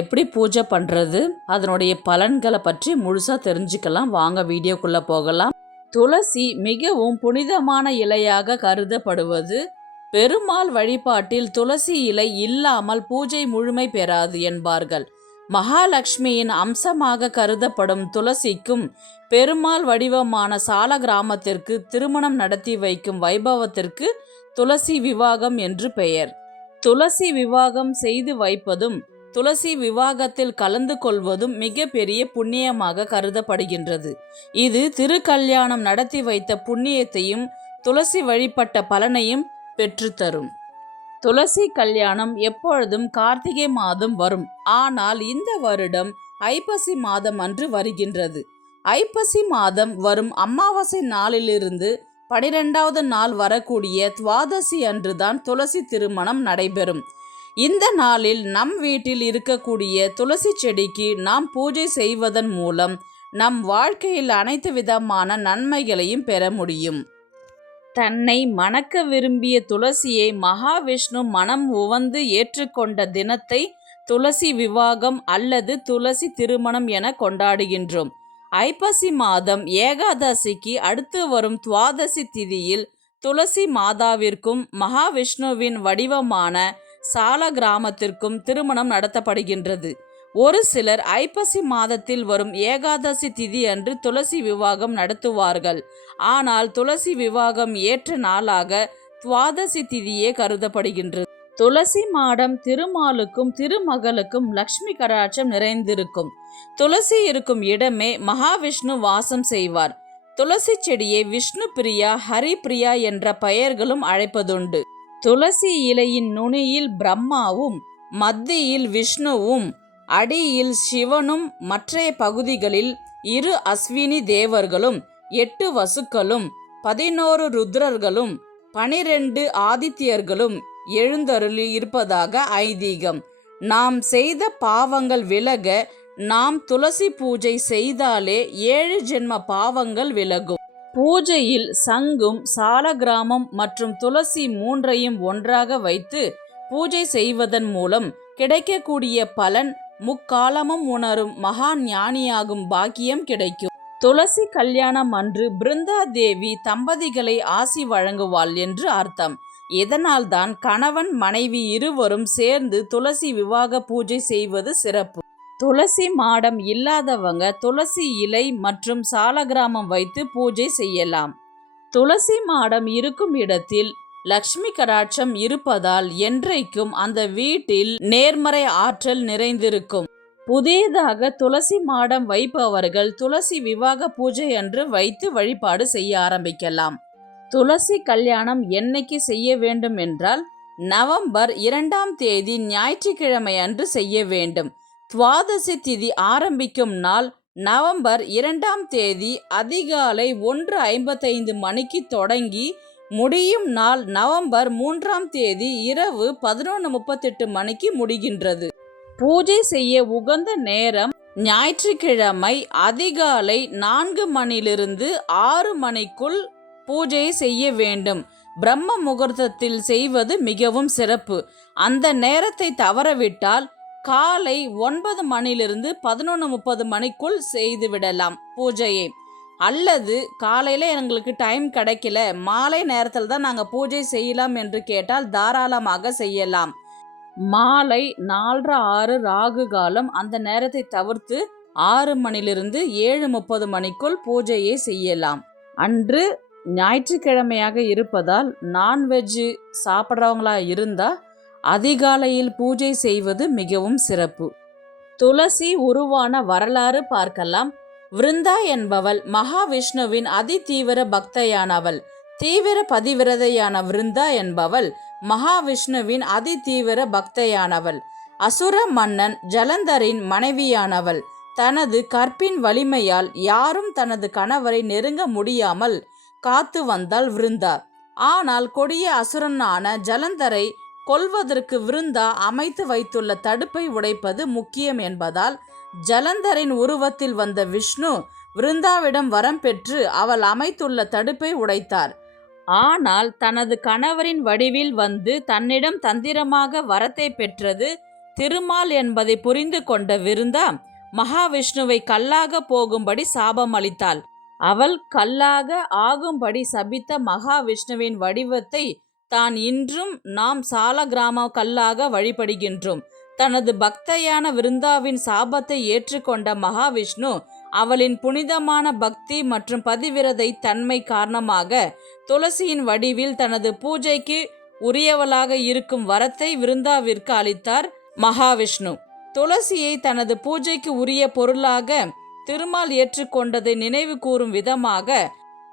எப்படி பூஜை பண்ணுறது அதனுடைய பலன்களை பற்றி முழுசாக தெரிஞ்சுக்கலாம். வாங்க வீடியோக்குள்ளே போகலாம். துளசி மிகவும் புனிதமான இலையாக கருதப்படுவது. பெருமாள் வழிபாட்டில் துளசி இலை இல்லாமல் பூஜை முழுமை பெறாது என்பார்கள். மகாலட்சுமியின் அம்சமாக கருதப்படும் துளசிக்கும் பெருமாள் வடிவமான சால கிராமத்திற்கு திருமணம் நடத்தி வைக்கும் வைபவத்திற்கு துளசி விவாகம் என்று பெயர். துளசி விவாகம் செய்து வைப்பதும் துளசி விவாகத்தில் கலந்து கொள்வதும் மிகப்பெரிய புண்ணியமாக கருதப்படுகின்றது. இது திருக்கல்யாணம் நடத்தி வைத்த புண்ணியத்தையும் துளசி வழிபட்ட பலனையும் பெற்றுத்தரும். துளசி கல்யாணம் எப்பொழுதும் கார்த்திகை மாதம் வரும். ஆனால் இந்த வருடம் ஐப்பசி மாதம் அன்று வருகின்றது. ஐப்பசி மாதம் வரும் அமாவாசை நாளிலிருந்து பனிரெண்டாவது நாள் வரக்கூடிய துவாதசி அன்றுதான் துளசி திருமணம் நடைபெறும். இந்த நாளில் நம் வீட்டில் இருக்கக்கூடிய துளசி செடிக்கு நாம் பூஜை செய்வதன் மூலம் நம் வாழ்க்கையில் அனைத்து விதமான நன்மைகளையும் பெற முடியும். தன்னை மணக்க விரும்பிய துளசியை மகாவிஷ்ணு மனம் உவந்து ஏற்றுக்கொண்ட தினத்தை துளசி விவாகம் அல்லது துளசி திருமணம் என கொண்டாடுகின்றோம். ஐப்பசி மாதம் ஏகாதசிக்கு அடுத்து வரும் துவாதசி திதியில் துளசி மாதாவிற்கும் மகாவிஷ்ணுவின் வடிவமான சால கிராமத்திற்கும் திருமணம் நடத்தப்படுகின்றது. ஒரு சிலர் ஐப்பசி மாதத்தில் வரும் ஏகாதசி திதி அன்று துளசி விவாகம் நடத்துவார்கள். ஆனால் துளசி விவாகம் ஏற்ற நாளாக துவாதசி திதியே கருதப்படுகின்றது துளசி மாடம் திருமாலுக்கும் திருமகளுக்கும் லக்ஷ்மி கடாட்சம் நிறைந்திருக்கும். துளசி இருக்கும் இடமே மகாவிஷ்ணு வாசம் செய்வார். துளசி செடியை விஷ்ணு பிரியா ஹரிபிரியா என்ற பெயர்களும் அழைப்பதுண்டு. துளசி இலையின் நுனியில் பிரம்மாவும் மத்தியில் விஷ்ணுவும் அடியில் சிவனும் மற்றைய பகுதிகளில் இரு அஸ்வினி தேவர்களும் எட்டு வசுக்களும் பதினோரு ருத்ரர்களும் பனிரெண்டு ஆதித்யர்களும் எழுந்தருளி இருப்பதாக ஐதீகம். நாம் செய்த பாவங்கள் விலக நாம் துளசி பூஜை செய்தாலே ஏழு ஜென்ம பாவங்கள் விலகும். பூஜையில் சங்கும் சாலகிராமம் மற்றும் துளசி மூன்றையும் ஒன்றாக வைத்து பூஜை செய்வதன் மூலம் கிடைக்கக்கூடிய பலன் முக்காலமும் உணரும் மகா ஞானியாகும் பாக்கியம் கிடைக்கும். துளசி கல்யாணம் அன்று பிருந்தா தேவி தம்பதிகளை ஆசி வழங்குவாள் என்று அர்த்தம். இதனால்தான் கணவன் மனைவி இருவரும் சேர்ந்து துளசி விவாக பூஜை செய்வது சிறப்பு. துளசி மாடம் இல்லாதவங்க துளசி இலை மற்றும் சாலகிராமம் வைத்து பூஜை செய்யலாம். துளசி மாடம் இருக்கும் இடத்தில் லக்ஷ்மி கடாட்சம் இருப்பதால் என்றைக்கும் அந்த வீட்டில் நேர்மறை ஆற்றல் நிறைந்திருக்கும். புதியதாக துளசி மாடம் வைப்பவர்கள் துளசி விவாக பூஜை அன்று வைத்து வழிபாடு செய்ய ஆரம்பிக்கலாம். துளசி கல்யாணம் என்னைக்கு செய்ய வேண்டும் என்றால் நவம்பர் இரண்டாம் தேதி ஞாயிற்றுக்கிழமை அன்று செய்ய வேண்டும். துவாதசி திதி ஆரம்பிக்கும் நாள் நவம்பர் இரண்டாம் தேதி அதிகாலை ஒன்று ஐம்பத்தைந்து மணிக்கு தொடங்கி முடியும் நாள் நவம்பர் மூன்றாம் தேதி இரவு பதினொன்று முப்பத்தெட்டு மணிக்கு முடிகின்றது. பூஜை செய்ய உகந்த நேரம் ஞாயிற்றுக்கிழமை அதிகாலை நான்கு மணிலிருந்து ஆறு மணிக்குள் பூஜை செய்ய வேண்டும். பிரம்ம முகூர்த்தத்தில் செய்வது மிகவும் சிறப்பு. அந்த நேரத்தை தவறவிட்டால் காலை ஒன்பது மணிலிருந்து பதினொன்று முப்பது மணிக்குள் செய்து விடலாம் பூஜையை. அல்லது காலையில் எங்களுக்கு டைம் கிடைக்கல. மாலை நேரத்தில் தான் நாங்கள் பூஜை செய்யலாம் என்று கேட்டால் தாராளமாக செய்யலாம். மாலை நாலரை ஆறு ராகு காலம் அந்த நேரத்தை தவிர்த்து ஆறு மணிலிருந்து ஏழு முப்பது மணிக்குள் பூஜையை செய்யலாம். அன்று ஞாயிற்றுக்கிழமையாக இருப்பதால் நான்வெஜ்ஜு சாப்பிட்றவங்களா இருந்தால் அதிகாலையில் பூஜை செய்வது மிகவும் சிறப்பு. துளசி உருவான வரலாறு பார்க்கலாம். விருந்தா என்பவள் மகாவிஷ்ணுவின் அதி தீவிர பக்தையானவள். தீவிர பதிவிரதையான விருந்தா என்பவள் மகாவிஷ்ணுவின் அதி தீவிர பக்தையானவள். அசுர மன்னன் ஜலந்தரின் மனைவியானவள். தனது கற்பின் வலிமையால் யாரும் தனது கணவரை நெருங்க முடியாமல் காத்து வந்தாள் விருந்தா. ஆனால் கொடிய அசுரனான ஜலந்தரை கொல்வதற்கு விருந்தா அமைத்து வைத்துள்ள தடுப்பை உடைப்பது முக்கியம் என்பதால் ஜலந்தரின் உருவத்தில் வந்த விஷ்ணு விருந்தாவிடம் வரம் பெற்று அவள் அமைத்துள்ள தடுப்பை உடைத்தார். ஆனால் தனது கணவரின் வடிவில் வந்து தன்னிடம் தந்திரமாக வரத்தை பெற்றது திருமால் என்பதை புரிந்து கொண்ட விருந்தா மகாவிஷ்ணுவை கல்லாக போகும்படி சாபம் அளித்தாள். அவள் கல்லாக ஆகும்படி சபித்த மகாவிஷ்ணுவின் வடிவத்தை தான் இன்றும் நாம் சால கிராம கல்லாக வழிபடுகின்றோம். தனது பக்தையான விருந்தாவின் சாபத்தை ஏற்றுக்கொண்ட மகாவிஷ்ணு அவளின் புனிதமான பக்தி மற்றும் பதிவிரதை தன்மை காரணமாக துளசியின் வடிவில் தனது பூஜைக்கு உரியவளாக இருக்கும் வரத்தை விருந்தாவிற்கு அளித்தார் மகாவிஷ்ணு. துளசியை தனது பூஜைக்கு உரிய பொருளாக திருமால் ஏற்றுக்கொண்டதை நினைவு கூறும் விதமாக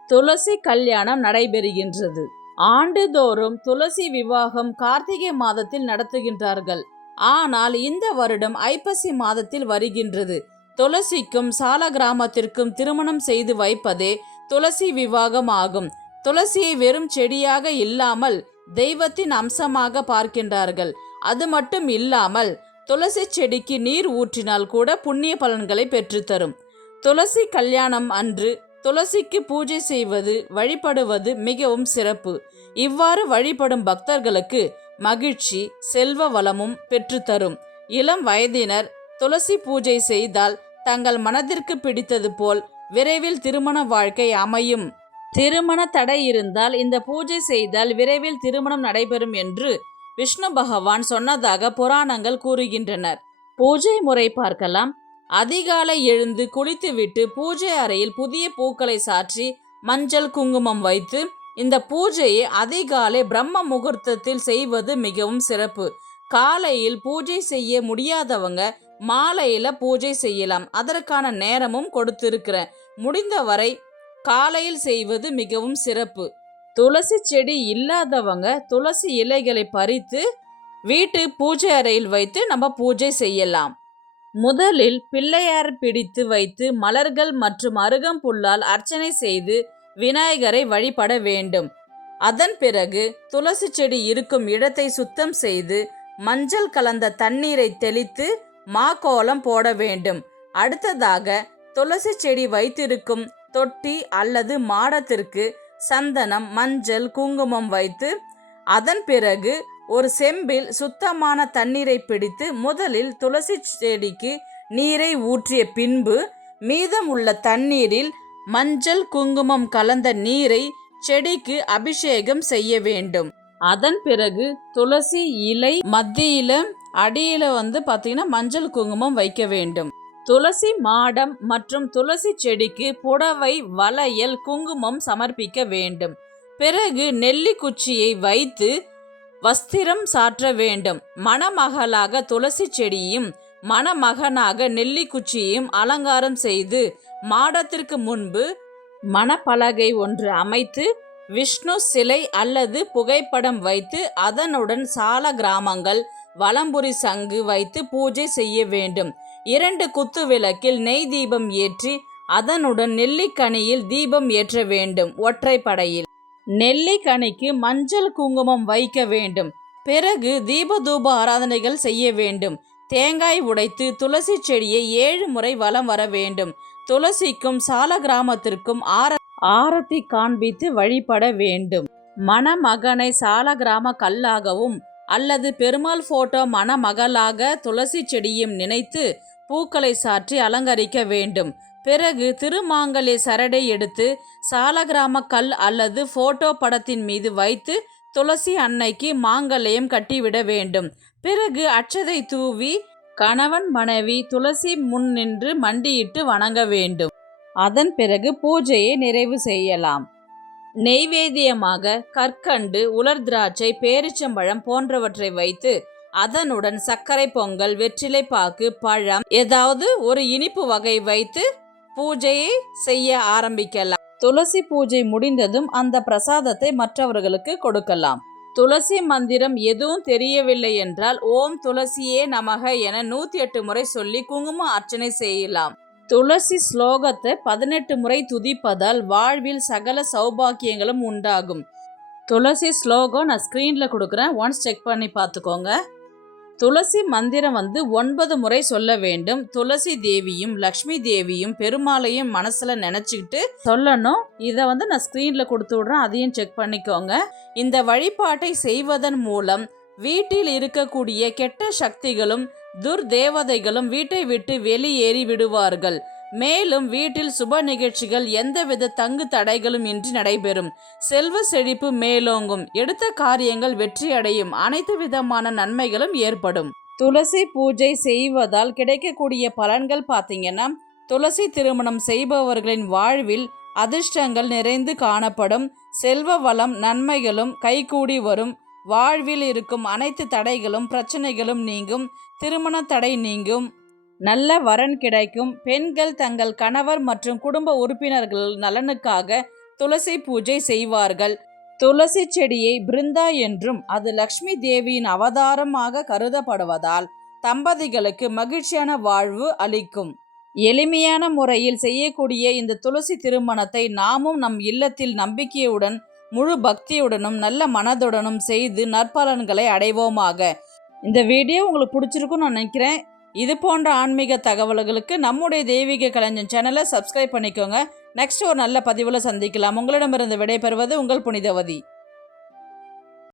துளசி கல்யாணம் நடைபெறுகின்றது. ஆண்டுதோறும் துளசி விவாகம் கார்த்திகை மாதத்தில் நடத்துகின்றார்கள். ஆனால் இந்த வருடம் ஐப்பசி மாதத்தில் வருகின்றது. துளசிக்கும் சால கிராமத்திற்கும் திருமணம் செய்து வைப்பதே துளசி விவாகம் ஆகும். துளசியை வெறும் செடியாக இல்லாமல் தெய்வத்தின் அம்சமாக பார்க்கின்றார்கள். அது மட்டும் இல்லாமல் துளசி செடிக்கு நீர் ஊற்றினால் கூட புண்ணிய பலன்களை பெற்றுத்தரும். துளசி கல்யாணம் அன்று துளசிக்கு பூஜை செய்வது வழிபடுவது மிகவும் சிறப்பு. இவ்வாறு வழிபடும் பக்தர்களுக்கு மகிழ்ச்சி செல்வ வளமும் பெற்றுத்தரும் இளம் வயதினர் துளசி பூஜை செய்தால் தங்கள் மனதிற்கு பிடித்தது போல் விரைவில் திருமண வாழ்க்கை அமையும். திருமண தடை இருந்தால் இந்த பூஜை செய்தால் விரைவில் திருமணம் நடைபெறும் என்று விஷ்ணு பகவான் சொன்னதாக புராணங்கள் கூறுகின்றனர். பூஜை முறை பார்க்கலாம். அதிகாலை எழுந்து குளித்துவிட்டு பூஜை அறையில் புதிய பூக்களை சாற்றி மஞ்சள் குங்குமம் வைத்து இந்த பூஜையை அதிகாலை பிரம்ம முகூர்த்தத்தில் செய்வது மிகவும் சிறப்பு. காலையில் பூஜை செய்ய முடியாதவங்க மாலையில பூஜை செய்யலாம். அதற்கான நேரமும் கொடுத்திருக்கிறேன். முடிந்தவரை காலையில் செய்வது மிகவும் சிறப்பு. துளசி செடி இல்லாதவங்க துளசி இலைகளை பறித்து வீட்டு பூஜை அறையில் வைத்து நம்ம பூஜை செய்யலாம். முதலில் பிள்ளையார் பிடித்து வைத்து மலர்கள் மற்றும் அருகம்புல்லால் அர்ச்சனை செய்து விநாயகரை வழிபட வேண்டும். அதன் பிறகு துளசி செடி இருக்கும் இடத்தை சுத்தம் செய்து மஞ்சள் கலந்த தண்ணீரை தெளித்து மாக்கோலம் போட வேண்டும். அடுத்ததாக துளசி செடி வைத்திருக்கும் தொட்டி அல்லது மாடத்திற்கு சந்தனம் மஞ்சள் குங்குமம் வைத்து அதன் பிறகு ஒரு செம்பில் சுத்தமான தண்ணீரை பிடித்து முதலில் துளசி செடிக்கு நீரை ஊற்றிய பின்பு மீதம் உள்ள தண்ணீரில் மஞ்சள் குங்குமம் கலந்த நீரை செடிக்கு அபிஷேகம் செய்ய வேண்டும். அதன் பிறகு துளசி இலை மத்தியில அடியில வந்து பார்த்தீங்கன்னா மஞ்சள் குங்குமம் வைக்க வேண்டும். துளசி மாடம் மற்றும் துளசி செடிக்கு புடவை வளையல் குங்குமம் சமர்ப்பிக்க வேண்டும். பிறகு நெல்லி குச்சியை வைத்து வஸ்திரம் சாற்ற வேண்டும். மணமகளாக துளசி செடியும் மணமகனாக நெல்லிக்குச்சியும் அலங்காரம் செய்து மாடத்திற்கு முன்பு மணப்பலகை ஒன்று அமைத்து விஷ்ணு சிலை அல்லது புகைப்படம் வைத்து அதனுடன் சால கிராமங்கள் வலம்புரி சங்கு வைத்து பூஜை செய்ய வேண்டும். இரண்டு குத்து விளக்கில் நெய் தீபம் ஏற்றி அதனுடன் நெல்லிக்கனியில் தீபம் ஏற்ற வேண்டும். ஒற்றைப்படையில். நெல்லிக்கனிக்கு மஞ்சள் குங்குமம் வைக்க வேண்டும். பிறகு தீபதூப ஆராதனைகள் செய்ய வேண்டும். தேங்காய் உடைத்து துளசி செடியை ஏழு முறை வலம் வர வேண்டும். துளசிக்கும் சால கிராமத்திற்கும் ஆர ஆரத்தி காண்பித்து வழிபட வேண்டும். மணமகனை சால கிராம கல்லாகவும் அல்லது பெருமாள் போட்டோ மணமகளாக துளசி செடியும் நினைத்து பூக்களை சாற்றி அலங்கரிக்க வேண்டும். பிறகு திருமாங்கலை சரடை எடுத்து சாலகிராம கல் அல்லது போட்டோ படத்தின் மீது வைத்து துளசி அன்னைக்கு மாங்கல்யம் கட்டிவிட வேண்டும். பிறகு அச்சதை தூவி கணவன் மனைவி துளசி முன் நின்று மண்டியிட்டு வணங்க வேண்டும். அதன் பிறகு பூஜையை நிறைவு செய்யலாம். நெய்வேத்தியமாக கற்கண்டு உலர் திராட்சை பேரிச்சம்பழம் போன்றவற்றை வைத்து அதனுடன் சர்க்கரை பொங்கல் வெற்றிலை பாக்கு பழம் ஏதாவது ஒரு இனிப்பு வகை வைத்து பூஜையை செய்ய ஆரம்பிக்கலாம். துளசி பூஜை முடிந்ததும் அந்த பிரசாதத்தை மற்றவர்களுக்கு கொடுக்கலாம். துளசி மந்திரம் எதுவும் தெரியவில்லை என்றால் ஓம் துளசியே நமக என நூற்றி எட்டு முறை சொல்லி குங்கும அர்ச்சனை செய்யலாம். துளசி ஸ்லோகத்தை பதினெட்டு முறை துதிப்பதால் வாழ்வில் சகல சௌபாக்கியங்களும் உண்டாகும். துளசி ஸ்லோகம் நான் ஸ்க்ரீனில் கொடுக்குறேன். ஒன்ஸ் செக் பண்ணி பார்த்துக்கோங்க. துளசி மந்திரம் வந்து ஒன்பது முறை சொல்ல வேண்டும். துளசி தேவியும் லக்ஷ்மி தேவியும் பெருமாளையும் மனசுல நினைச்சுக்கிட்டு சொல்லணும். இதை வந்து நான் ஸ்க்ரீனில் கொடுத்து விடுறேன். அதையும் செக் பண்ணிக்கோங்க. இந்த வழிபாட்டை செய்வதன் மூலம் வீட்டில் இருக்கக்கூடிய கெட்ட சக்திகளும் துர்தேவதைகளும் வீட்டை விட்டு வெளியேறி விடுவார்கள். மேலும் வீட்டில் சுப நிகழ்ச்சிகள் எந்தவித தங்கு தடைகளும் இன்றி நடைபெறும். செல்வ செழிப்பு மேலோங்கும். எடுத்த காரியங்கள் வெற்றியடையும். அனைத்து விதமான நன்மைகளும் ஏற்படும். துளசி பூஜை செய்வதால் கிடைக்கக்கூடிய பலன்கள் பார்த்தீங்கன்னா துளசி திருமணம் செய்பவர்களின் வாழ்வில் அதிர்ஷ்டங்கள் நிறைந்து காணப்படும். செல்வ வளம் நன்மைகளும் கைகூடி வரும். வாழ்வில் இருக்கும் அனைத்து தடைகளும் பிரச்சனைகளும் நீங்கும். திருமண தடை நீங்கும். நல்ல வரன் கிடைக்கும். பெண்கள் தங்கள் கணவர் மற்றும் குடும்ப உறுப்பினர்கள் நலனுக்காக துளசி பூஜை செய்வார்கள். துளசி செடியை பிருந்தா என்றும் அது லக்ஷ்மி தேவியின் அவதாரமாக கருதப்படுவதால் தம்பதிகளுக்கு மகிழ்ச்சியான வாழ்வு அளிக்கும். எளிமையான முறையில் செய்யக்கூடிய இந்த துளசி திருமணத்தை நாமும் நம் இல்லத்தில் நம்பிக்கையுடன் முழு பக்தியுடனும் நல்ல மனதுடனும் செய்து நற்பலன்களை அடைவோமாக. இந்த வீடியோ உங்களுக்கு பிடிச்சிருக்கும்னு நான் நினைக்கிறேன். இது போன்ற ஆன்மீக தகவல்களுக்கு நம்முடைய தெய்வீக கலைஞன் சேனலை சப்ஸ்கிரைப் பண்ணிக்கோங்க. நெக்ஸ்ட் ஒரு நல்ல பதிவில் சந்திக்கலாம். உங்களிடமிருந்து விடைபெறுவது உங்கள் புனிதவதி.